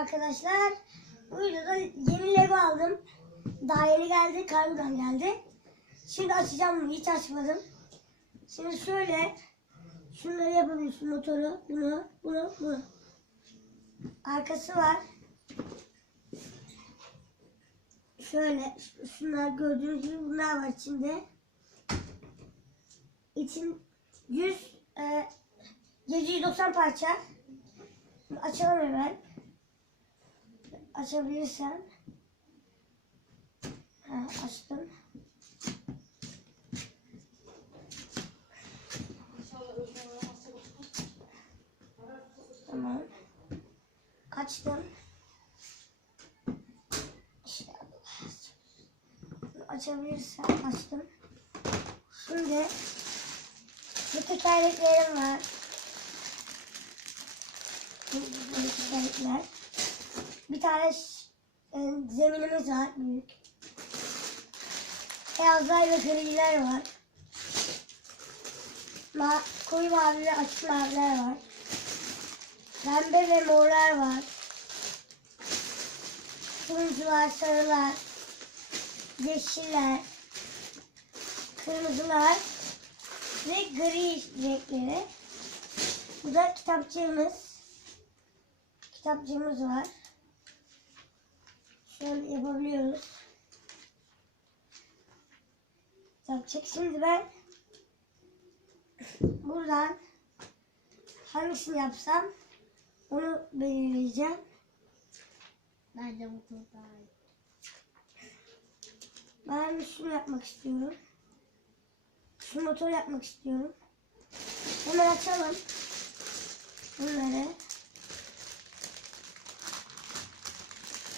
arkadaşlar. Bu videoda yeni Lego aldım. Daha yeni geldi. Kargodan geldi. Şimdi açacağım bunu. Hiç açmadım. Şimdi şöyle şunları yapabilirsin. Motoru, bunu, bunu, bunu. Arkası var. Şöyle şunlar gördüğünüz gibi bunlar var içinde. İçin 100 e, 790 parça. Açalım hemen. Açabilirsen. Ha, açtım. Tamam. Açtım. İnşallah. Açabilirsen açtım. Şimdi bu tekerleklerim var. Bu tekerlekler. Bir tane e, zeminimiz var büyük. Beyazlar ve griler var. Ma koyu mavi ve açık maviler var. Pembe ve morlar var. Turuncular, sarılar, yeşiller, kırmızılar ve gri renkleri. Bu da kitapçığımız. Kitapçığımız var. Şöyle yapabiliyoruz. Kitapçık. Şimdi ben buradan hangisini yapsam onu belirleyeceğim. Ben de mutlu daha iyi. Ben şunu yapmak istiyorum. Şu motor yapmak istiyorum. Hemen açalım. Bunları. Açıyorum. Ben de açayım. Sana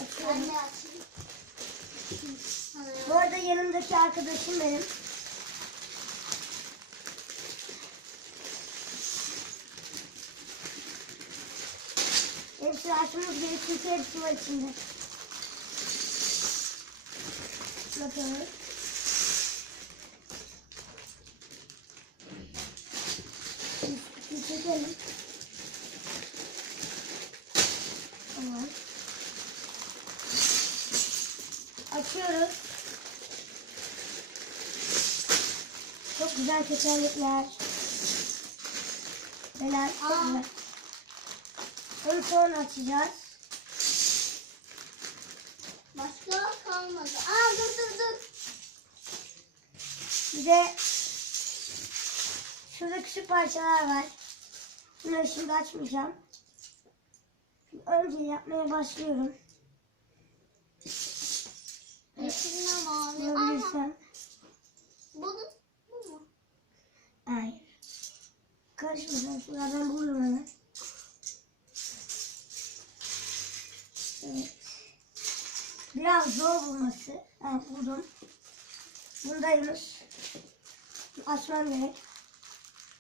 Bu arada yanımdaki arkadaşım benim. Hepsini açmamız gerekiyor hepsi var içinde. Bakalım. Çekelim. Tamam. Açıyoruz. Çok güzel tekerlekler. Neler. Onu sonra açacağız. Başka kalmadı. Aa dur dur dur. Bir de şurada küçük parçalar var. Bunları şimdi açmayacağım. Önce yapmaya başlıyorum. Mavi. Ama Yapabilirsem. bu da bu mu? Hayır. Karışmasın. Şuradan bulurum hemen. Evet. Biraz zor bulması. Ha, buldum. Bundaymış. Açmam gerek.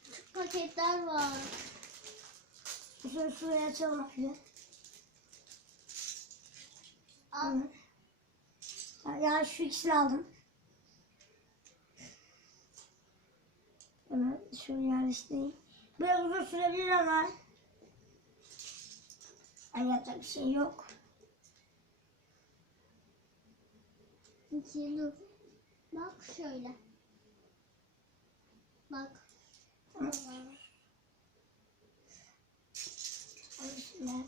Küçük paketler var. Şöyle şuraya açalım. Al. Hı. Ya şu ikisini aldım. Hemen şöyle yerleştireyim. Biraz uzun sürebilir ama. Ay yapacak bir şey yok. Dur. Bak şöyle. Bak. Tamam. Şöyle.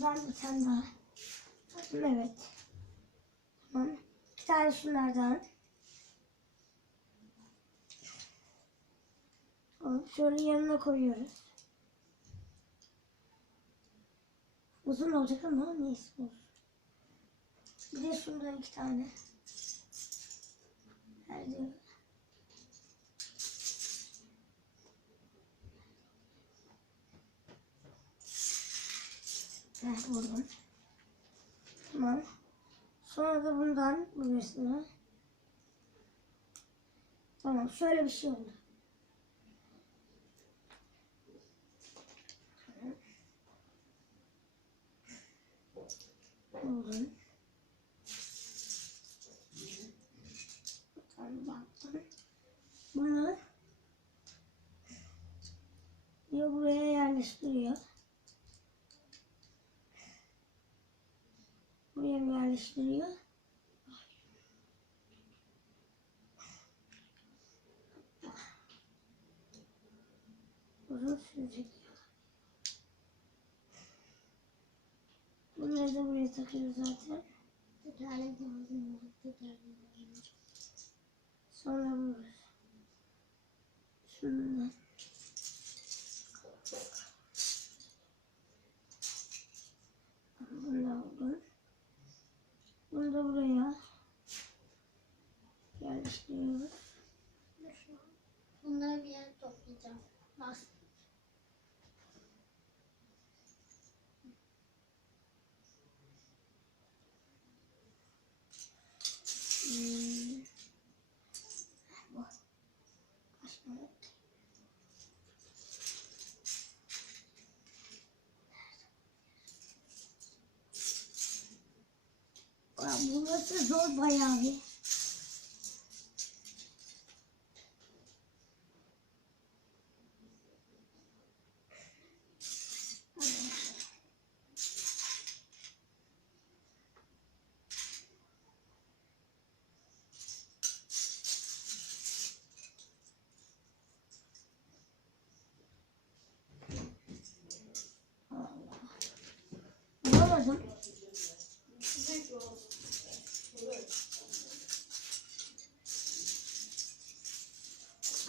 Bundan bir tane daha. Evet. Tamam. Bir tane şunlardan. Şöyle yanına koyuyoruz. Uzun olacak ama neyse olsun. Bir de şundan iki tane. Nerede? Heh, vurdum. Tamam. Sonra da bundan burasına. Tamam şöyle bir şey oldu. Buldum. Bir tane yaptım. Bunu Diyor buraya yerleştiriyor. Yerleştiriyor? Uzun sürecek. Bunları da buraya takıyoruz zaten. Sonra vururuz. Şundan. Bunu da vurdum. Bunu da buraya yerleştiriyoruz. Bunları bir yere toplayacağım. Nasıl? Hmm. Bu. Başka. Ya Burası zor bayağı bir.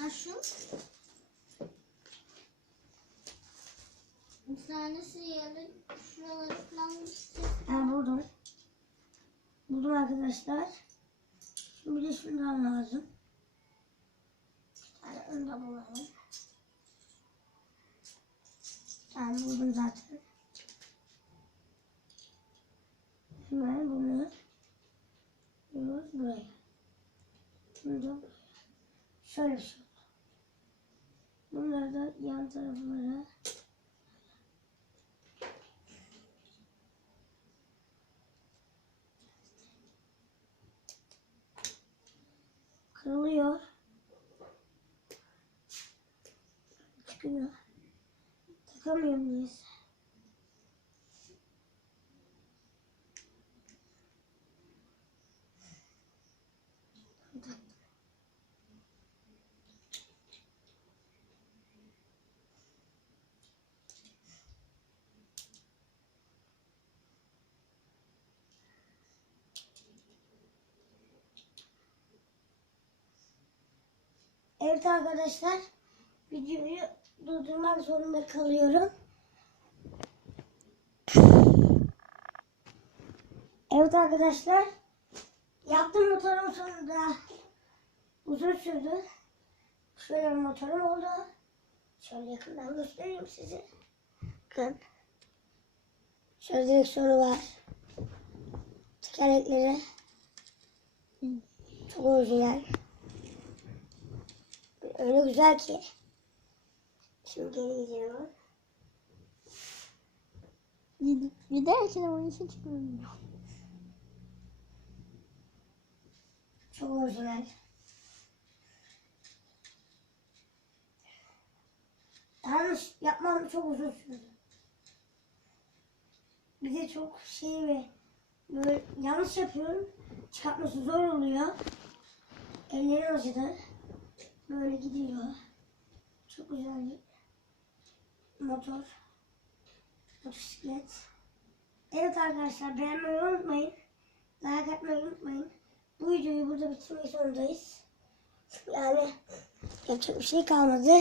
Ha şu. Bir tanesi yarın şuraları falan gidecek. Ben buldum. Buldum arkadaşlar. Şimdi de şundan lazım. Tane onu da bulalım. Ben buldum zaten. Hemen bunu buraya. Bunu da buraya. Şöyle bir şey oldu. Bunları da yan taraflara kırılıyor. Çıkıyor. Takamıyor muyuz? Evet arkadaşlar videoyu durdurmak zorunda kalıyorum. Evet arkadaşlar yaptığım motorum sonunda uzun sürdü. Şöyle motorum oldu. Şöyle yakından göstereyim size. Bakın. Şöyle direksiyonu var. Tekerlekleri. Çok orijinal. Öyle güzel ki. Gidiyorum. Bir de ekran için çıkıyorum. Çok orijinal. Yanlış yapmam çok uzun sürdü. Bir de çok şey ve böyle yanlış yapıyorum. Çıkartması zor oluyor. Ellerim acıdı. Böyle gidiyor. Çok güzel motor. Motosiklet. Evet arkadaşlar beğenmeyi unutmayın. Like atmayı unutmayın. Bu videoyu burada bitirmek zorundayız. Yani yapacak bir şey kalmadı.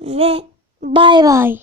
Ve bay bay.